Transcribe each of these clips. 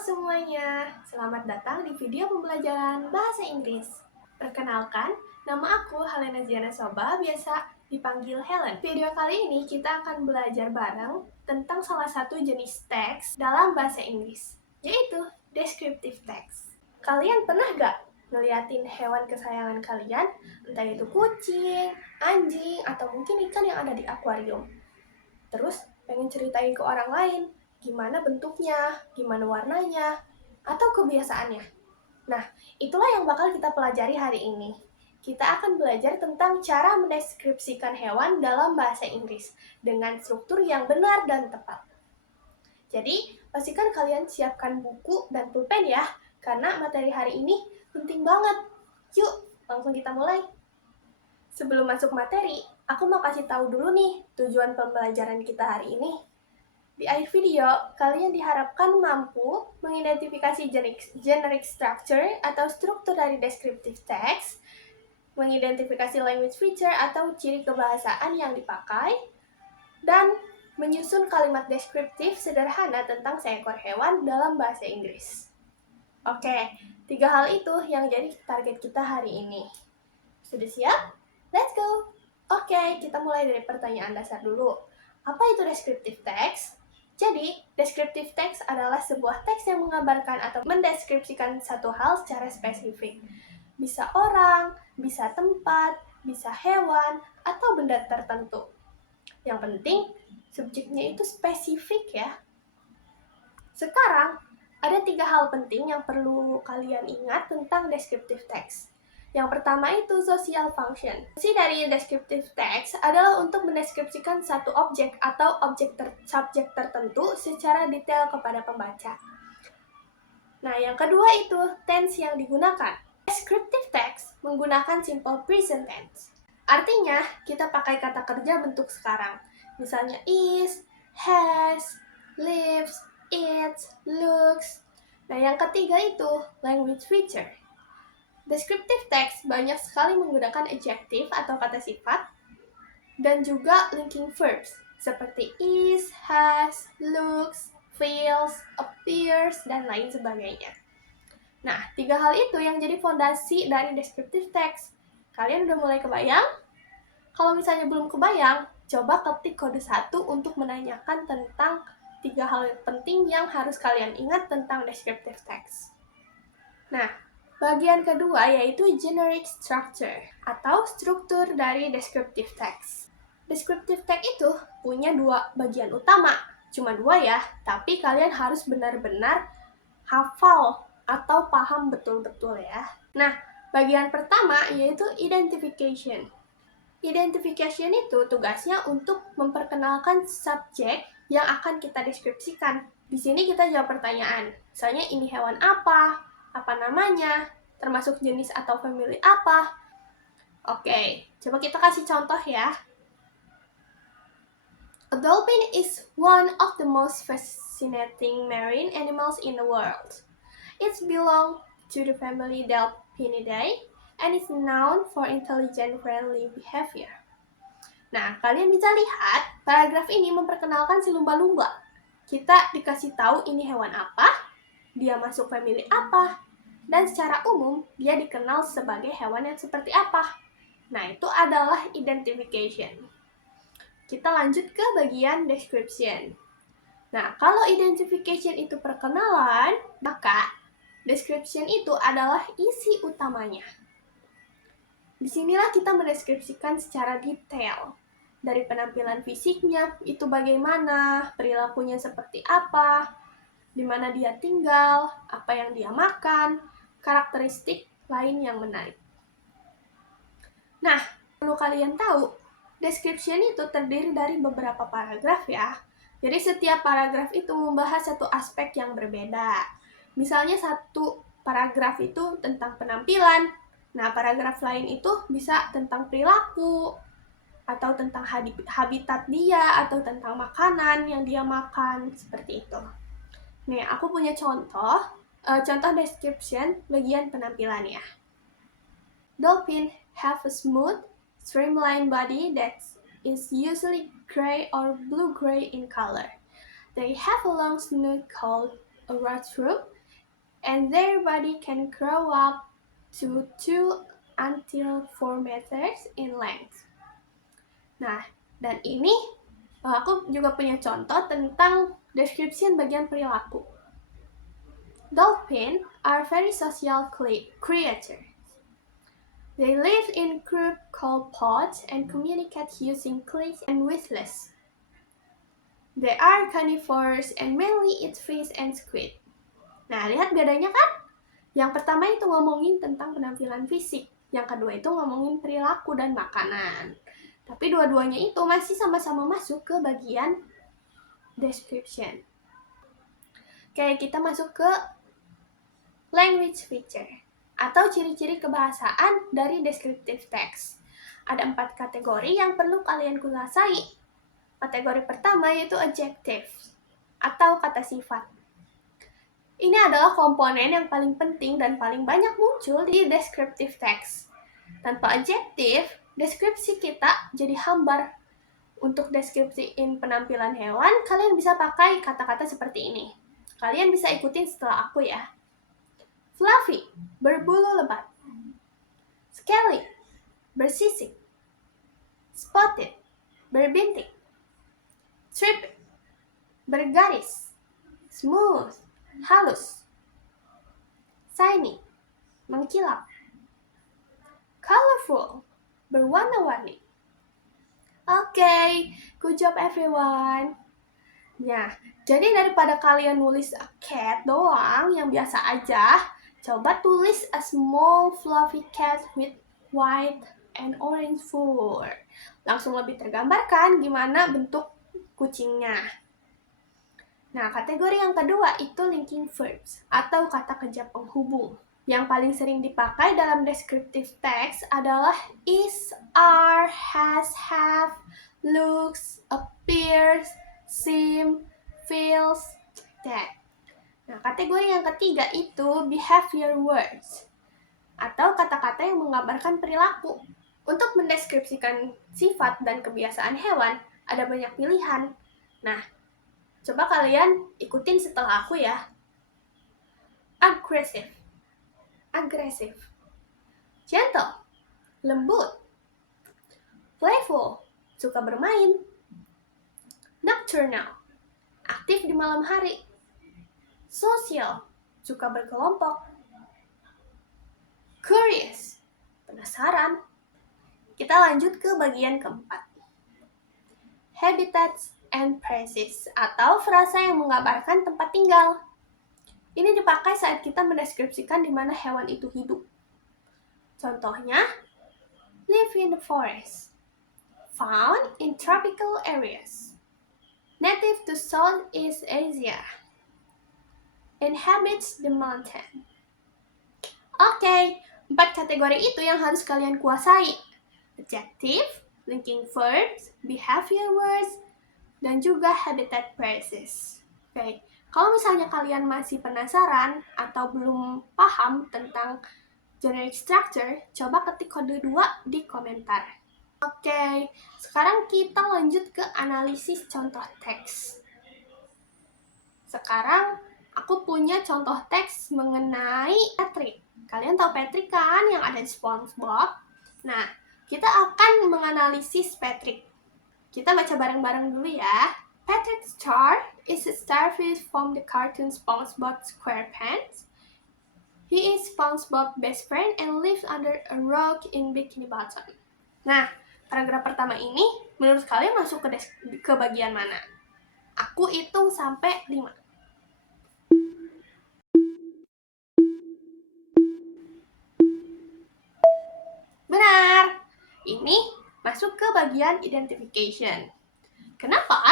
semuanya, selamat datang di video pembelajaran Bahasa Inggris. Perkenalkan, nama aku Helena Ziana Soba, biasa dipanggil Helen. Video kali ini kita akan belajar bareng tentang salah satu jenis teks dalam bahasa Inggris, yaitu descriptive text. Kalian pernah gak ngeliatin hewan kesayangan kalian, entah itu kucing, anjing, atau mungkin ikan yang ada di akuarium? Terus pengen ceritain ke orang lain, gimana bentuknya, gimana warnanya, atau kebiasaannya. Nah, itulah yang bakal kita pelajari hari ini. Kita akan belajar tentang cara mendeskripsikan hewan dalam bahasa Inggris dengan struktur yang benar dan tepat. Jadi, pastikan kalian siapkan buku dan pulpen ya, karena materi hari ini penting banget. Yuk, langsung kita mulai. Sebelum masuk materi, aku mau kasih tahu dulu nih tujuan pembelajaran kita hari ini. Di akhir video, kalian diharapkan mampu mengidentifikasi generic structure atau struktur dari descriptive text, mengidentifikasi language feature atau ciri kebahasaan yang dipakai, dan menyusun kalimat deskriptif sederhana tentang seekor hewan dalam bahasa Inggris. Oke, 3 hal itu yang jadi target kita hari ini. Sudah siap? Let's go! Oke, kita mulai dari pertanyaan dasar dulu. Apa itu descriptive text? Jadi, descriptive text adalah sebuah teks yang menggambarkan atau mendeskripsikan satu hal secara spesifik. Bisa orang, bisa tempat, bisa hewan, atau benda tertentu. Yang penting, subjeknya itu spesifik ya. Sekarang, ada 3 hal penting yang perlu kalian ingat tentang descriptive text. Yang pertama itu social function. Fungsi dari descriptive text adalah untuk mendeskripsikan satu objek atau subjek tertentu secara detail kepada pembaca. Nah, yang kedua itu tense yang digunakan. Descriptive text menggunakan simple present tense. Artinya, kita pakai kata kerja bentuk sekarang. Misalnya is, has, lives, eats, looks. Nah, yang ketiga itu language feature. Descriptive text banyak sekali menggunakan adjective atau kata sifat dan juga linking verbs seperti is, has, looks, feels, appears, dan lain sebagainya. Nah, 3 hal itu yang jadi fondasi dari descriptive text. Kalian udah mulai kebayang? Kalau misalnya belum kebayang, coba ketik kode 1 untuk menanyakan tentang 3 hal penting yang harus kalian ingat tentang descriptive text. Nah, bagian kedua yaitu generic structure atau struktur dari descriptive text. Descriptive text itu punya 2 bagian utama, cuma 2 ya, tapi kalian harus benar-benar hafal atau paham betul-betul ya. Nah, bagian pertama yaitu identification. Identification itu tugasnya untuk memperkenalkan subjek yang akan kita deskripsikan. Di sini kita jawab pertanyaan, misalnya ini hewan apa namanya, termasuk jenis atau family apa. Oke, coba kita kasih contoh ya. A dolphin is one of the most fascinating marine animals in the world. It belongs to the family Delphinidae and is known for intelligent, friendly behavior. Nah, kalian bisa lihat paragraf ini memperkenalkan si lumba-lumba. Kita dikasih tahu ini hewan apa, dia masuk family apa, dan secara umum dia dikenal sebagai hewan yang seperti apa. Nah, itu adalah identification. Kita lanjut ke bagian description. Nah, kalau identification itu perkenalan, maka description itu adalah isi utamanya. Disinilah kita mendeskripsikan secara detail. Dari penampilan fisiknya, itu bagaimana, perilakunya seperti apa, di mana dia tinggal, apa yang dia makan, karakteristik lain yang menarik. Nah, perlu kalian tahu, description itu terdiri dari beberapa paragraf ya. Jadi setiap paragraf itu membahas satu aspek yang berbeda. Misalnya satu paragraf itu tentang penampilan, nah paragraf lain itu bisa tentang perilaku, atau tentang habitat dia, atau tentang makanan yang dia makan, seperti itu. Nih, aku punya contoh description bagian penampilan ya. Dolphin have a smooth, streamlined body that is usually gray or blue-gray in color. They have a long snout called a washroom, and their body can grow up to 2 until 4 meters in length. Nah, dan ini aku juga punya contoh tentang description bagian perilaku. Dolphins are very social creatures. They live in group called pods and communicate using clicks and whistles. They are carnivores and mainly eat fish and squid. Nah, lihat bedanya kan? Yang pertama itu ngomongin tentang penampilan fisik. Yang kedua itu ngomongin perilaku dan makanan. Tapi dua-duanya itu masih sama-sama masuk ke bagian description. Oke, kita masuk ke language feature atau ciri-ciri kebahasaan dari descriptive text. Ada 4 kategori yang perlu kalian kuasai. Kategori pertama yaitu adjective atau kata sifat. Ini adalah komponen yang paling penting dan paling banyak muncul di descriptive text. Tanpa adjective, deskripsi kita jadi hambar. Untuk deskripsiin penampilan hewan, kalian bisa pakai kata-kata seperti ini. Kalian bisa ikutin setelah aku ya. Fluffy, berbulu lebat. Scaly, bersisik. Spotted, berbintik. Striped, bergaris. Smooth, halus. Shiny, mengkilap. Colorful, berwarna-warni. Oke, good job everyone. Nah, jadi daripada kalian nulis a cat doang yang biasa aja, coba tulis a small fluffy cat with white and orange fur. Langsung lebih tergambarkan gimana bentuk kucingnya. Nah, kategori yang kedua itu linking verbs atau kata kerja penghubung. Yang paling sering dipakai dalam descriptive text adalah is, are, has, have, looks, appears, seem, feels, that. Nah, kategori yang ketiga itu behavior words atau kata-kata yang menggambarkan perilaku. Untuk mendeskripsikan sifat dan kebiasaan hewan, ada banyak pilihan. Nah, coba kalian ikutin setelah aku ya. Aggressive, gentle, lembut, playful, suka bermain, nocturnal, aktif di malam hari, social, suka berkelompok, curious, penasaran. Kita lanjut ke bagian keempat. Habitats and places atau frasa yang menggambarkan tempat tinggal. Ini dipakai saat kita mendeskripsikan di mana hewan itu hidup. Contohnya, live in the forest, found in tropical areas, native to Southeast Asia, inhabits the mountain. Oke, 4 kategori itu yang harus kalian kuasai. Adjective, linking verbs, behavior words, dan juga habitat phrases. Oke, kalau misalnya kalian masih penasaran atau belum paham tentang generic structure, coba ketik kode 2 di komentar. Oke, sekarang kita lanjut ke analisis contoh teks. Sekarang aku punya contoh teks mengenai Patrick. Kalian tahu Patrick kan yang ada di SpongeBob? Nah, kita akan menganalisis Patrick. Kita baca bareng-bareng dulu ya. Patrick Star is a starfish from the cartoon SpongeBob SquarePants. He is SpongeBob's best friend and lives under a rock in Bikini Bottom. Nah, paragraf pertama ini menurut kalian masuk ke bagian mana? Aku hitung sampai 5. Benar! Ini masuk ke bagian identification. Kenapa?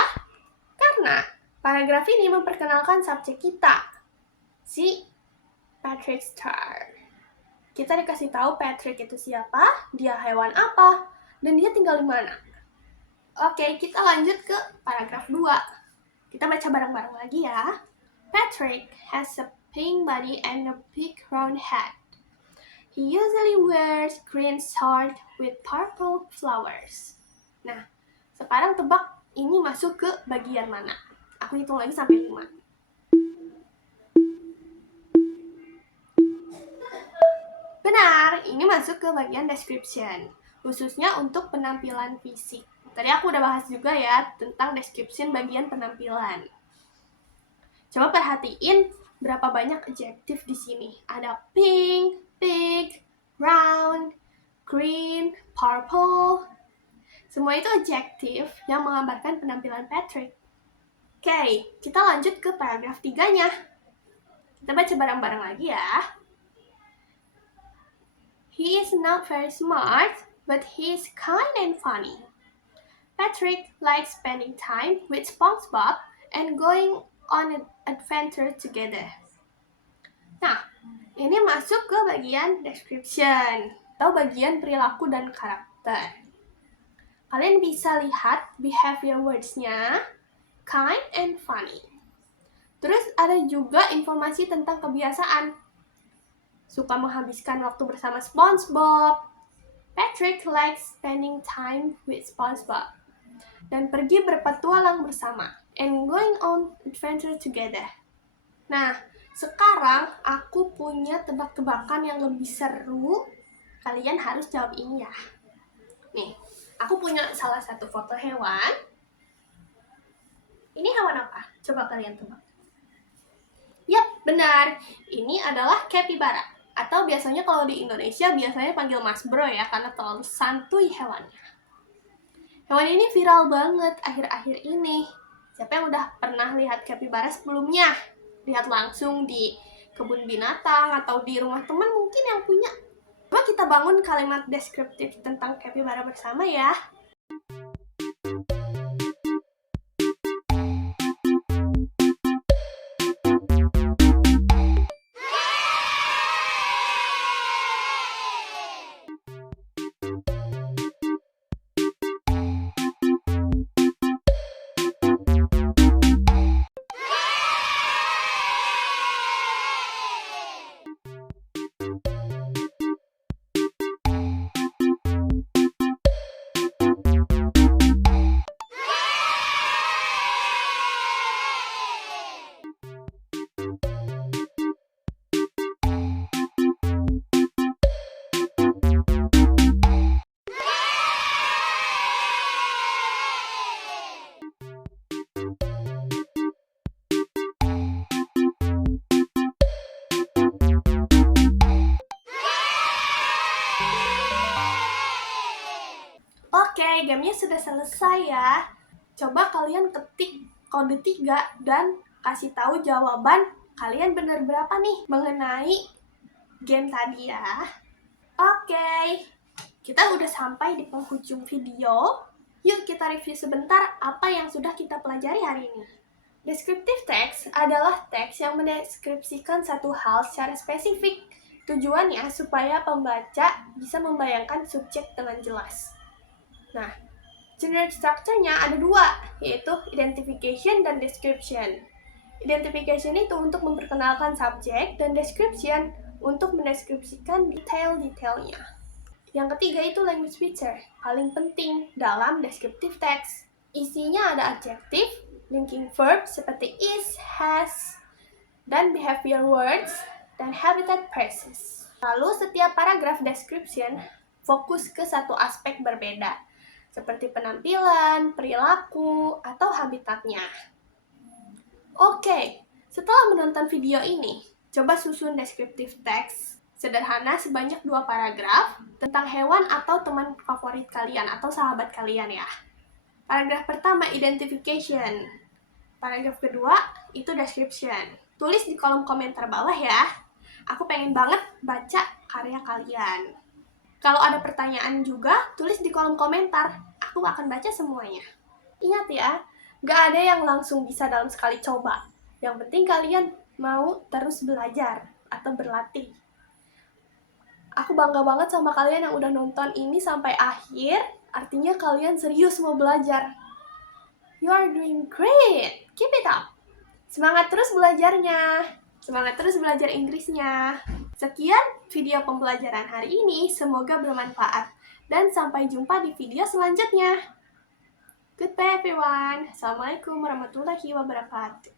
Karena paragraf ini memperkenalkan subjek kita, si Patrick Star. Kita dikasih tahu Patrick itu siapa, dia hewan apa, dan dia tinggal di mana. Oke, kita lanjut ke paragraf 2. Kita baca bareng-bareng lagi ya. Patrick has a pink body and a big round head. He usually wears green shorts with purple flowers. Nah, sekarang tebak ini masuk ke bagian mana? Aku hitung lagi sampai 5. Benar, ini masuk ke bagian description, khususnya untuk penampilan fisik. Tadi aku udah bahas juga ya tentang description bagian penampilan. Coba perhatiin berapa banyak adjektif di sini. Ada pink, big, round, green, purple. Semua itu adjektif yang menggambarkan penampilan Patrick. Oke, kita lanjut ke paragraf 3-nya. Kita baca bareng-bareng lagi ya. He is not very smart, but he is kind and funny. Patrick likes spending time with SpongeBob and going on an adventure together. Nah, ini masuk ke bagian description atau bagian perilaku dan karakter. Kalian bisa lihat behavior words-nya, kind and funny. Terus ada juga informasi tentang kebiasaan. Suka menghabiskan waktu bersama SpongeBob. Patrick likes spending time with SpongeBob. Dan pergi berpetualang bersama. And going on adventure together. Nah, sekarang aku punya tebak-tebakan yang lebih seru. Kalian harus jawab ini ya. Nih, aku punya salah satu foto hewan. Ini hewan apa? Coba kalian tebak. Yap, benar. Ini adalah capybara. Atau biasanya kalau di Indonesia biasanya panggil Mas Bro ya, karena terlalu santuy hewannya. Hewan ini viral banget akhir-akhir ini. Siapa yang udah pernah lihat capybara sebelumnya? Lihat langsung di kebun binatang atau di rumah teman mungkin yang punya. Coba kita bangun kalimat deskriptif tentang capybara bersama ya. Oke, gamenya sudah selesai ya. Coba kalian ketik kode 3 dan kasih tahu jawaban kalian benar berapa nih mengenai game tadi ya. Oke, kita udah sampai di penghujung video. Yuk kita review sebentar apa yang sudah kita pelajari hari ini. Descriptive text adalah teks yang mendeskripsikan satu hal secara spesifik. Tujuannya supaya pembaca bisa membayangkan subjek dengan jelas. Nah, generic structure-nya ada dua, yaitu identification dan description. Identification itu untuk memperkenalkan subjek dan description untuk mendeskripsikan detail-detailnya. Yang ketiga itu language feature, paling penting dalam descriptive text. Isinya ada adjective, linking verb seperti is, has, dan behavior words, dan habitat phrases. Lalu setiap paragraf description fokus ke satu aspek berbeda, seperti penampilan, perilaku, atau habitatnya. Oke, setelah menonton video ini, coba susun descriptive text sederhana sebanyak 2 paragraf tentang hewan atau teman favorit kalian atau sahabat kalian ya. Paragraf pertama identification. Paragraf kedua itu description. Tulis di kolom komentar bawah ya. Aku pengen banget baca karya kalian. Kalau ada pertanyaan juga, tulis di kolom komentar. Aku akan baca semuanya. Ingat ya, gak ada yang langsung bisa dalam sekali coba. Yang penting kalian mau terus belajar atau berlatih. Aku bangga banget sama kalian yang udah nonton ini sampai akhir. Artinya kalian serius mau belajar. You are doing great. Keep it up. Semangat terus belajarnya. Semangat terus belajar Inggrisnya. Sekian video pembelajaran hari ini, semoga bermanfaat. Dan sampai jumpa di video selanjutnya. Goodbye everyone. Assalamualaikum warahmatullahi wabarakatuh.